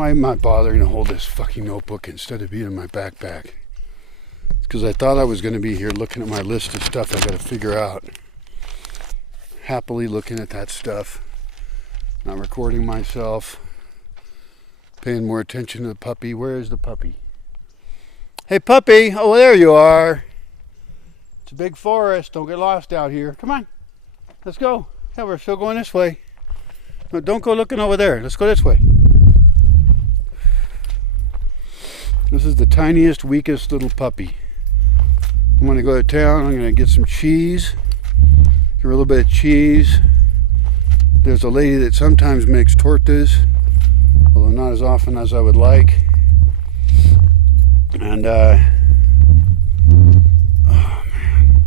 Why am I bothering to hold this fucking notebook instead of being in my backpack? It's because I thought I was going to be here looking at my list of stuff I got to figure out. Happily looking at that stuff. Not recording myself. Paying more attention to the puppy. Where is the puppy? Hey puppy! Oh, there you are. It's a big forest. Don't get lost out here. Come on. Let's go. Yeah, we're still going this way. No, don't go looking over there. Let's go this way. This is the tiniest, weakest little puppy. I'm going to go to town. I'm going to get some cheese. Get a little bit of cheese. There's a lady that sometimes makes tortas, although not as often as I would like. And, oh man.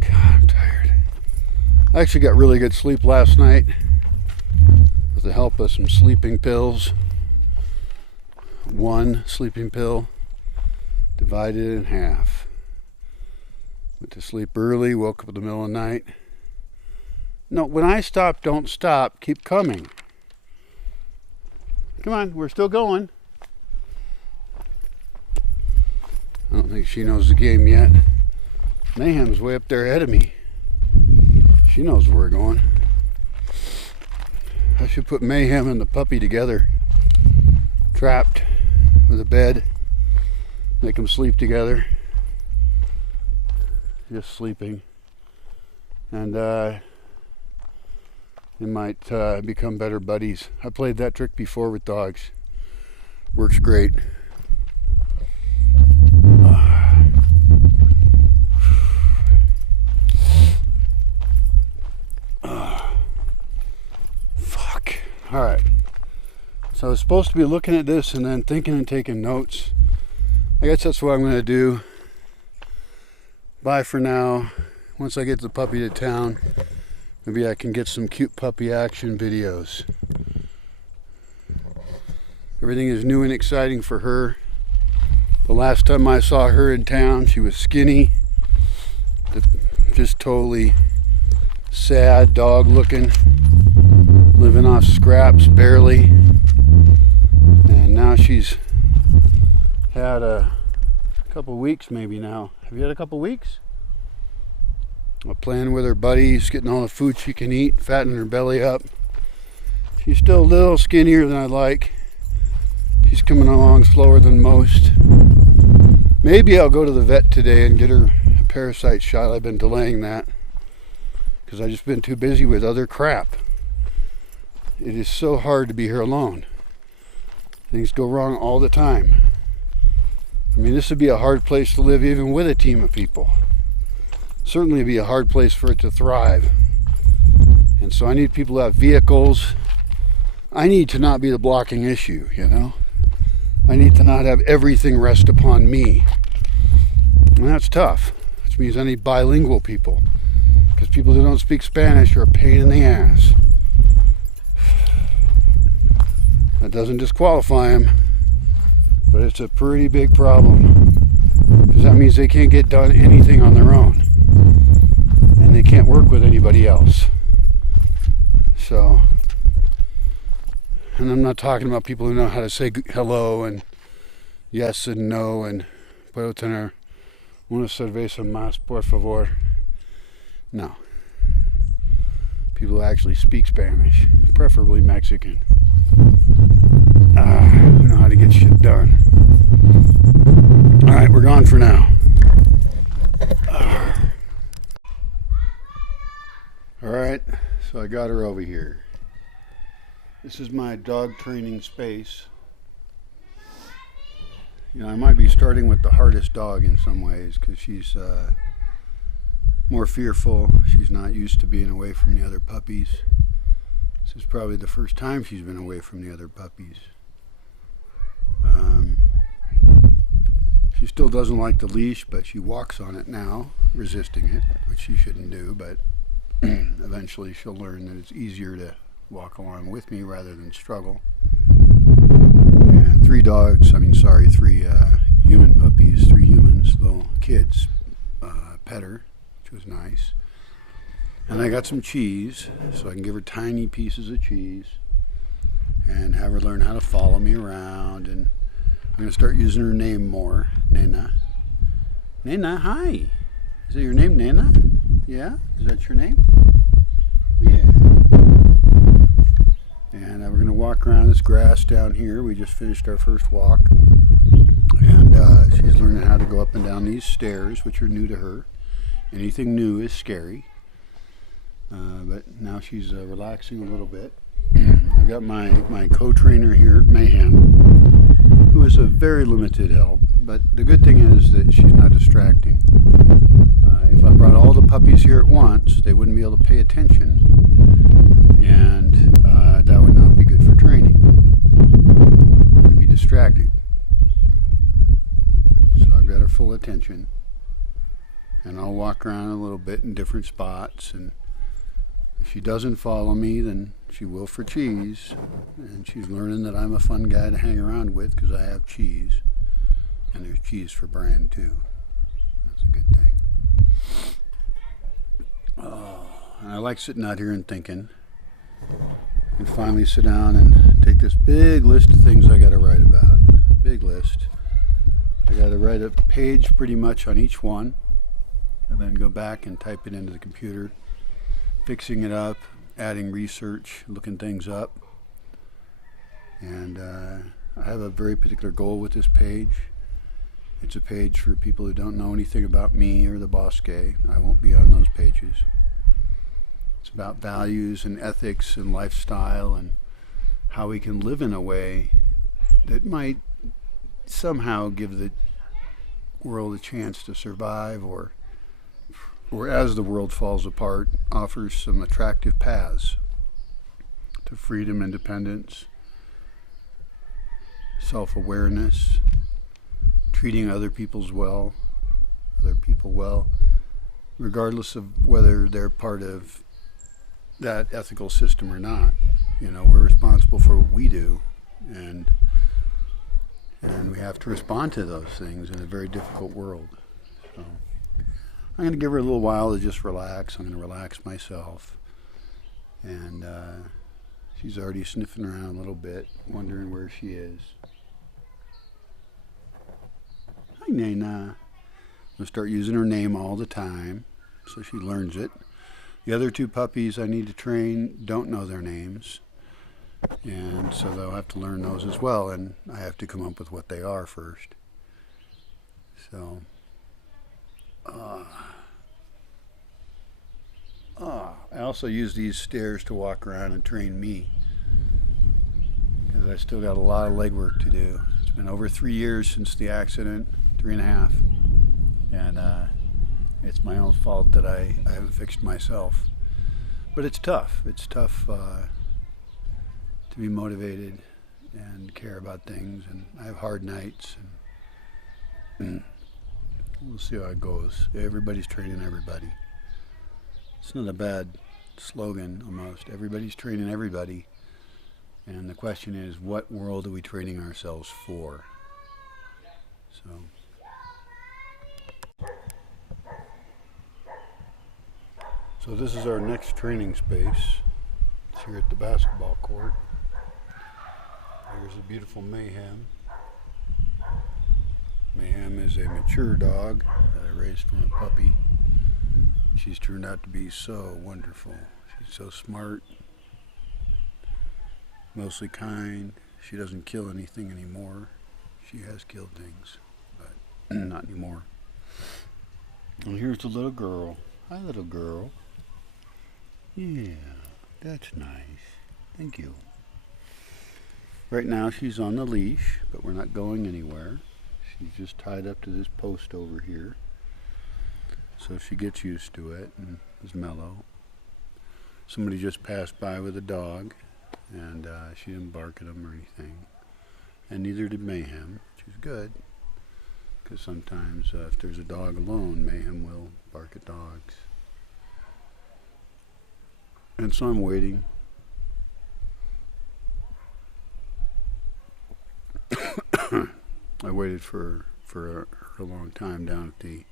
God, I'm tired. I actually got really good sleep last night with the help of some sleeping pills. One sleeping pill divided in half. Went to sleep early, woke up in the middle of the night. No, when I stop, don't stop. Keep coming. Come on, we're still going. I don't think she knows the game yet. Mayhem's way up there ahead of me. She knows where we're going. I should put Mayhem and the puppy together. Trapped with a bed. Make them sleep together. Just sleeping. And they might become better buddies. I played that trick before with dogs. Works great. Fuck. Alright. So I was supposed to be looking at this and then thinking and taking notes. I guess that's what I'm going to do. Bye for now. Once I get the puppy to town, maybe I can get some cute puppy action videos. Everything is new and exciting for her. The last time I saw her in town, she was skinny. Just totally sad dog looking. Living off scraps, barely. And now she's had a couple weeks maybe now. Have you had a couple weeks? Playing with her buddies, getting all the food she can eat, fattening her belly up. She's still a little skinnier than I like. She's coming along slower than most. Maybe I'll go to the vet today and get her a parasite shot. I've been delaying that because I've just been too busy with other crap. It is so hard to be here alone. Things go wrong all the time. I mean, this would be a hard place to live even with a team of people. Certainly be a hard place for it to thrive. And so I need people who have vehicles. I need to not be the blocking issue, you know? I need to not have everything rest upon me. And that's tough, which means I need bilingual people. Because people who don't speak Spanish are a pain in the ass. That doesn't disqualify them, but it's a pretty big problem. Because that means they can't get done anything on their own. And they can't work with anybody else. So, and I'm not talking about people who know how to say hello and yes and no and puedo tener una cerveza más, por favor. No. People who actually speak Spanish, preferably Mexican. Who know how to get shit done. Alright, we're gone for now. Alright, so I got her over here. This is my dog training space. You know, I might be starting with the hardest dog in some ways because she's more fearful. She's not used to being away from the other puppies. This is probably the first time she's been away from the other puppies. She still doesn't like the leash, but she walks on it now, resisting it, which she shouldn't do, but eventually she'll learn that it's easier to walk along with me rather than struggle. And three human puppies, 3 humans, little kids, pet her, which was nice. And I got some cheese, so I can give her tiny pieces of cheese. and have her learn how to follow me around. And I'm going to start using her name more, Nena. Nena, hi. Is it your name, Nena? Yeah? Is that your name? Yeah. And we're going to walk around this grass down here. We just finished our first walk. And she's learning how to go up and down these stairs, which are new to her. Anything new is scary. But now she's relaxing a little bit. I've got my co-trainer here, Mayhem, who is a very limited help. But the good thing is that she's not distracting. If I brought all the puppies here at once, they wouldn't be able to pay attention. And that would not be good for training. It'd be distracting. So I've got her full attention. And I'll walk around a little bit in different spots. And if she doesn't follow me, then she will for cheese. And she's learning that I'm a fun guy to hang around with because I have cheese. And there's cheese for Brand too. That's a good thing. Oh, and I like sitting out here and thinking. And finally sit down and take this big list of things I got to write about. Big list. I got to write a page pretty much on each one. And then go back and type it into the computer. Fixing it up, adding research, looking things up. And I have a very particular goal with this page. It's a page for people who don't know anything about me or the Bosque. I won't be on those pages. It's about values and ethics and lifestyle and how we can live in a way that might somehow give the world a chance to survive, or as the world falls apart, offers some attractive paths to freedom, independence, self-awareness, treating other people well, regardless of whether they're part of that ethical system or not. You know, we're responsible for what we do, and we have to respond to those things in a very difficult world. So I'm going to give her a little while to just relax. I'm going to relax myself. And she's already sniffing around a little bit, wondering where she is. Hi, Nena. I'm going to start using her name all the time so she learns it. The other two puppies I need to train don't know their names. And so they'll have to learn those as well. And I have to come up with what they are first. So... I also use these stairs to walk around and train me, because I still got a lot of legwork to do. It's been over 3 years since the accident, 3.5, and it's my own fault that I haven't fixed myself. But it's tough. It's tough to be motivated and care about things, and I have hard nights, and we'll see how it goes. Everybody's training everybody. It's not a bad slogan, almost. Everybody's training everybody. And the question is, what world are we training ourselves for? So this is our next training space. It's here at the basketball court. There's a beautiful Mayhem. Mayhem is a mature dog that I raised from a puppy. She's turned out to be so wonderful. She's so smart, mostly kind. She doesn't kill anything anymore. She has killed things, but not anymore. And here's the little girl. Hi, little girl. Yeah, that's nice. Thank you. Right now she's on the leash, but we're not going anywhere. She's just tied up to this post over here. So she gets used to it and is mellow. Somebody just passed by with a dog, and she didn't bark at him or anything. And neither did Mayhem, which is good. Because sometimes if there's a dog alone, Mayhem will bark at dogs. And so I'm waiting. I waited for a long time down at the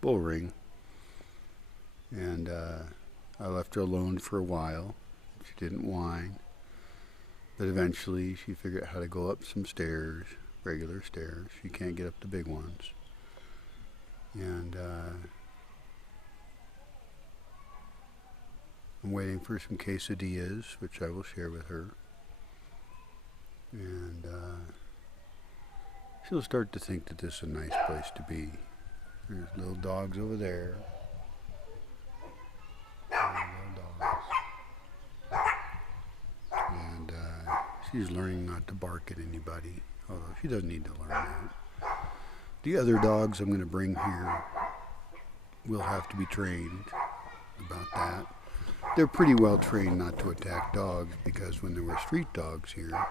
bull ring, and I left her alone for a while. She didn't whine, But eventually she figured out how to go up some stairs, regular stairs. She can't get up the big ones. And I'm waiting for some quesadillas, which I will share with her. And she'll start to think that this is a nice place to be. There's little dogs over there. Little dogs. And she's learning not to bark at anybody, although she doesn't need to learn that. The other dogs I'm going to bring here will have to be trained about that. They're pretty well trained not to attack dogs, because when there were street dogs here,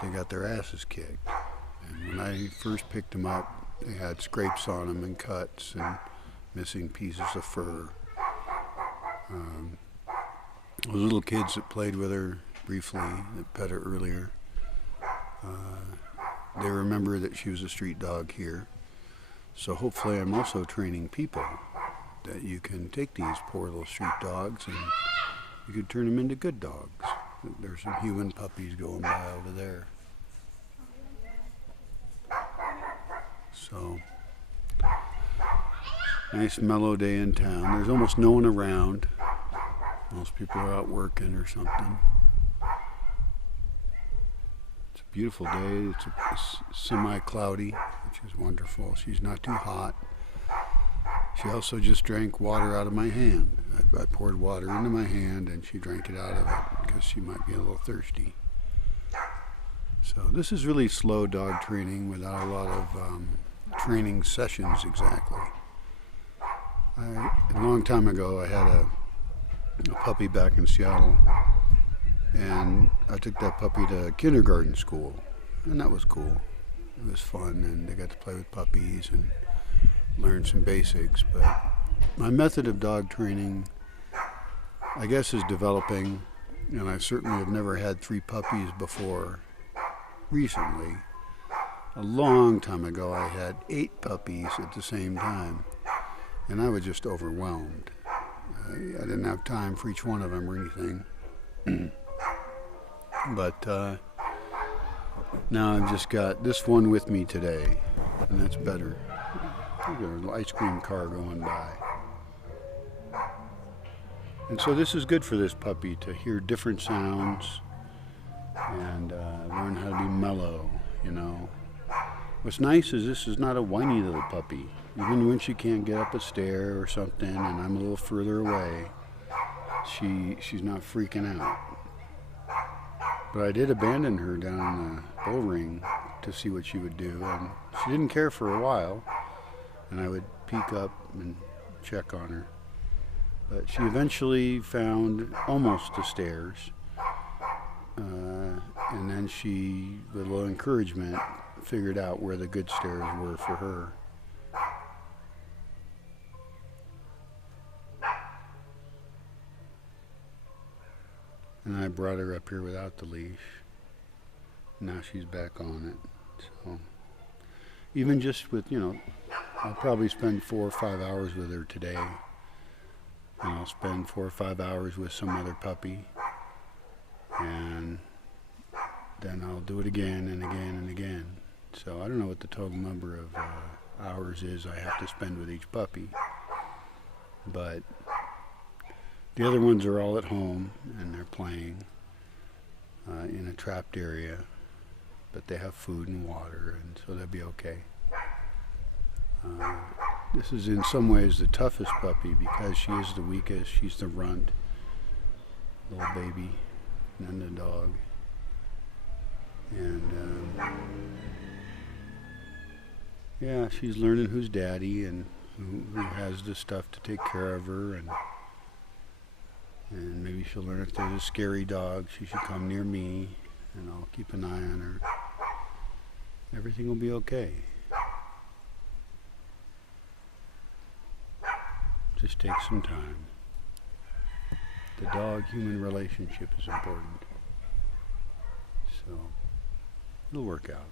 they got their asses kicked. And when I first picked them up, they had scrapes on them and cuts and missing pieces of fur. Those little kids that played with her briefly, that pet her earlier, they remember that she was a street dog here. So hopefully I'm also training people that you can take these poor little street dogs and you could turn them into good dogs. There's some human puppies going by over there. So, nice mellow day in town. There's almost no one around. Most people are out working or something. It's a beautiful day. It's semi-cloudy, which is wonderful. She's not too hot. She also just drank water out of my hand. I poured water into my hand and she drank it out of it because she might be a little thirsty. So this is really slow dog training without a lot of training sessions exactly. A long time ago I had a puppy back in Seattle, and I took that puppy to kindergarten school, and that was cool. It was fun, and they got to play with puppies and learn some basics. But my method of dog training, I guess, is developing, and I certainly have never had 3 puppies before. Recently, a long time ago, I had 8 puppies at the same time, and I was just overwhelmed. I didn't have time for each one of them or anything. But now I've just got this one with me today, and that's better. There's a little ice cream car going by. And so this is good for this puppy to hear different sounds and learn how to be mellow, you know. What's nice is this is not a whiny little puppy. Even when she can't get up a stair or something and I'm a little further away, she's not freaking out. But I did abandon her down in the bull ring to see what she would do, and she didn't care for a while, and I would peek up and check on her. But she eventually found almost the stairs, and then she, with a little encouragement, figured out where the good stairs were for her. And I brought her up here without the leash. Now she's back on it. So even just with, you know, I'll probably spend 4 or 5 hours with her today. And I'll spend 4 or 5 hours with some other puppy. And then I'll do it again and again and again. So I don't know what the total number of hours is I have to spend with each puppy. But the other ones are all at home and they're playing in a trapped area, but they have food and water, and so they'll be okay. This is in some ways the toughest puppy because she is the weakest. She's the runt, little baby, and then the dog. And yeah, she's learning who's daddy and who has the stuff to take care of her, and maybe she'll learn if there's a scary dog, she should come near me, and I'll keep an eye on her. Everything will be okay. Just take some time. The dog-human relationship is important. So, it'll work out.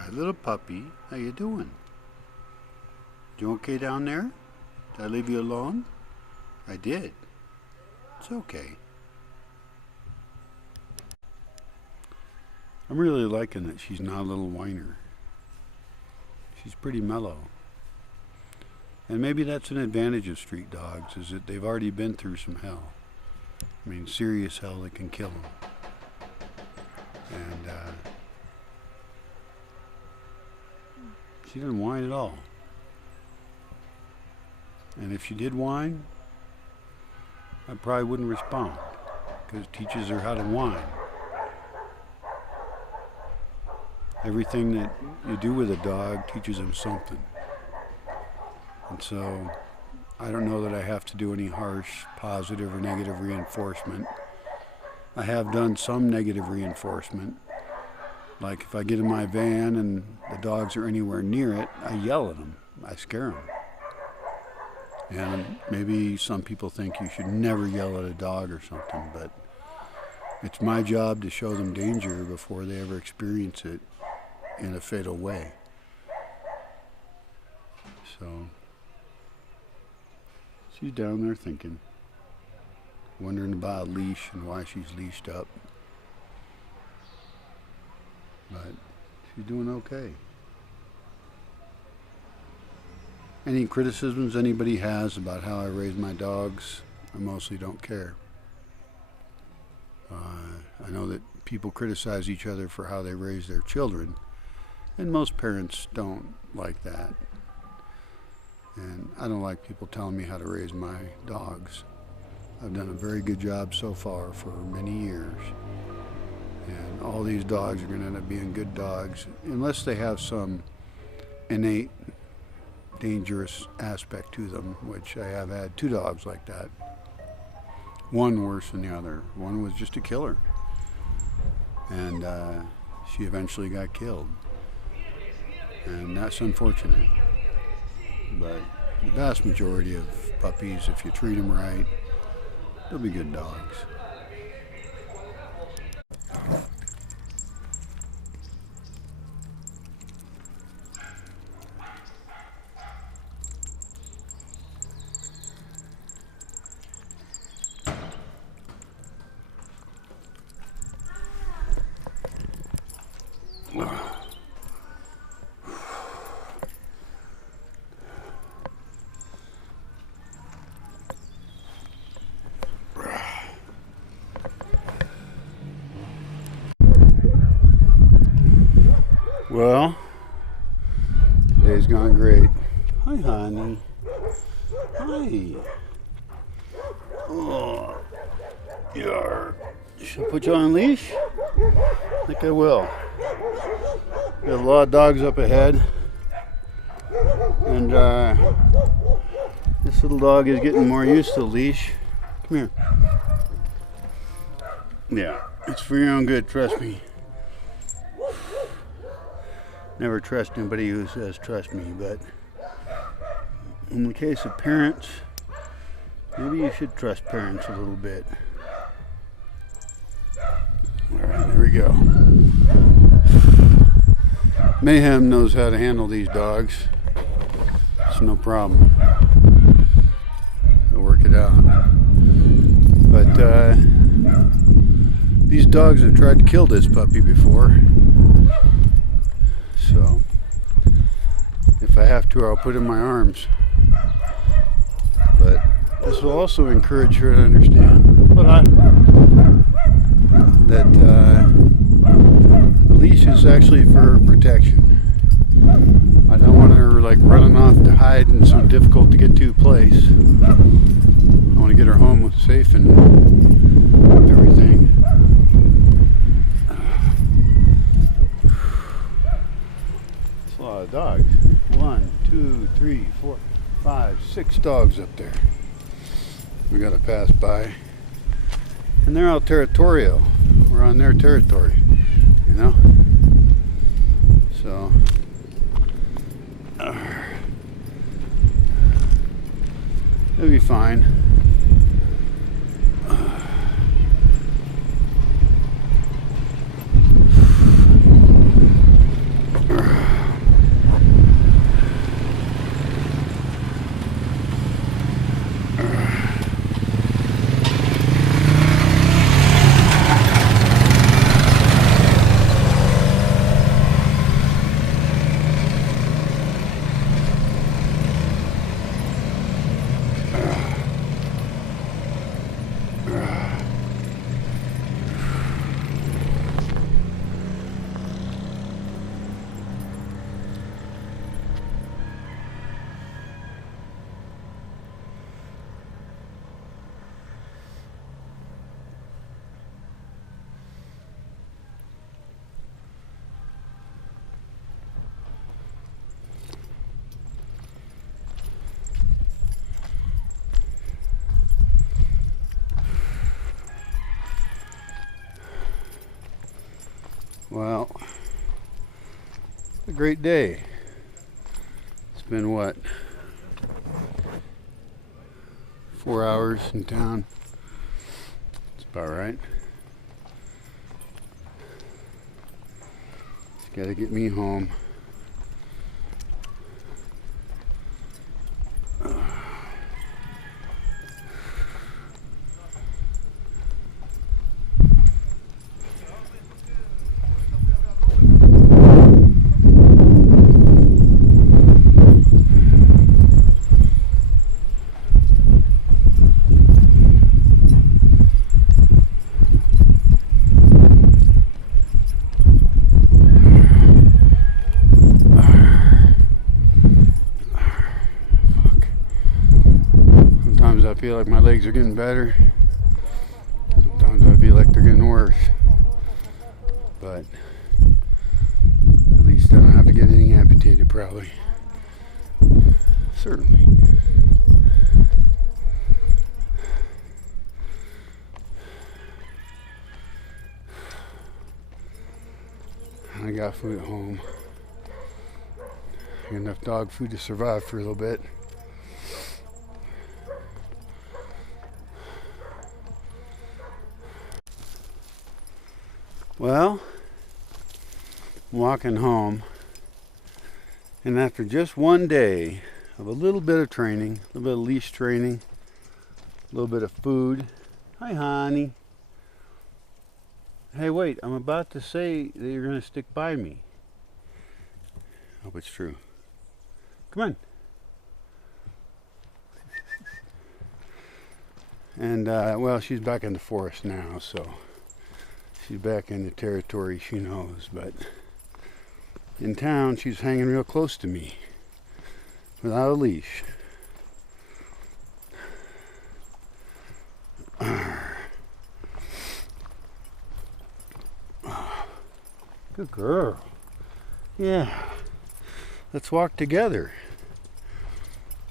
Hi, little puppy. How you doing? You okay down there? Did I leave you alone? I did. It's okay. I'm really liking that she's not a little whiner. She's pretty mellow. And maybe that's an advantage of street dogs, is that they've already been through some hell. I mean, serious hell that can kill them. And she didn't whine at all. And if she did whine, I probably wouldn't respond, because it teaches her how to whine. Everything that you do with a dog teaches them something. And so I don't know that I have to do any harsh positive or negative reinforcement. I have done some negative reinforcement. Like if I get in my van and the dogs are anywhere near it, I yell at them. I scare them. And maybe some people think you should never yell at a dog or something, but it's my job to show them danger before they ever experience it in a fatal way. So she's down there thinking, wondering about a leash and why she's leashed up. But she's doing okay. Any criticisms anybody has about how I raise my dogs, I mostly don't care. I know that people criticize each other for how they raise their children, and most parents don't like that. And I don't like people telling me how to raise my dogs. I've done a very good job so far for many years. And all these dogs are going to end up being good dogs, unless they have some innate dangerous aspect to them, which I have had 2 dogs like that. One worse than the other. One was just a killer. And she eventually got killed. And that's unfortunate. But the vast majority of puppies, if you treat them right, they'll be good dogs. Well, today's gone great. Hi, honey. Hi. Oh, yarr. Should I put you on a leash? I think I will. Got a lot of dogs up ahead. And this little dog is getting more used to the leash. Come here. Yeah, it's for your own good, trust me. Never trust anybody who says trust me, but in the case of parents, maybe you should trust parents a little bit. Alright, there we go. Mayhem knows how to handle these dogs. It's no problem. They'll work it out. But these dogs have tried to kill this puppy before. So, if I have to, I'll put in my arms. But this will also encourage her to understand that the leash is actually for protection. I don't want her like running off to hide in some difficult to get to place. I want to get her home safe and everything. A lot of dogs. 1, 2, 3, 4, 5, 6 dogs up there. We gotta pass by. And they're all territorial. We're on their territory, you know? So, it'll be fine. Well, a great day. It's been what? 4 hours in town. That's about right. Just gotta get me home. Sometimes I feel like my legs are getting better. Sometimes I feel like they're getting worse. But at least I don't have to get anything amputated, probably. Certainly. I got food at home. I got enough dog food to survive for a little bit. Well, I'm walking home, and after just one day of a little bit of training, a little bit of leash training, a little bit of food. Hi, honey. Hey, wait, I'm about to say that you're going to stick by me. Hope it's true. Come on. And, well, she's back in the forest now, so she's back in the territory she knows. But in town, she's hanging real close to me without a leash. Good girl. Yeah. Let's walk together.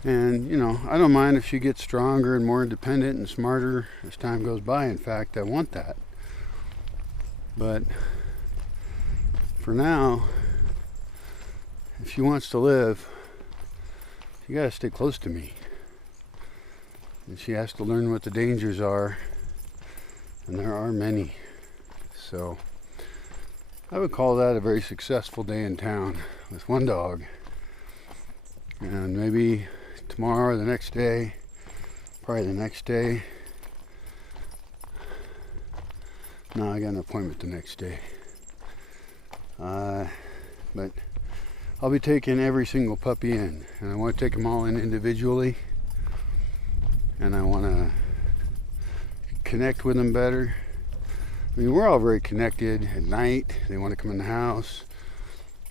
And, you know, I don't mind if she gets stronger and more independent and smarter as time goes by. In fact, I want that. But for now, if she wants to live, she got to stay close to me. And she has to learn what the dangers are. And there are many. So I would call that a very successful day in town with one dog. And maybe tomorrow or the next day, probably the next day. No, I got an appointment the next day. But I'll be taking every single puppy in, and I want to take them all in individually, and I want to connect with them better. I mean, we're all very connected at night. They want to come in the house,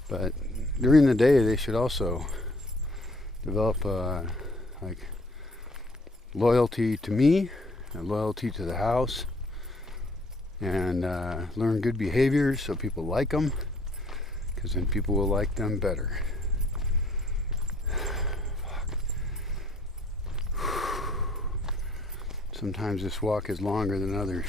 but during the day they should also develop like loyalty to me and loyalty to the house, and learn good behaviors so people like them, because then people will like them better. Sometimes this walk is longer than others.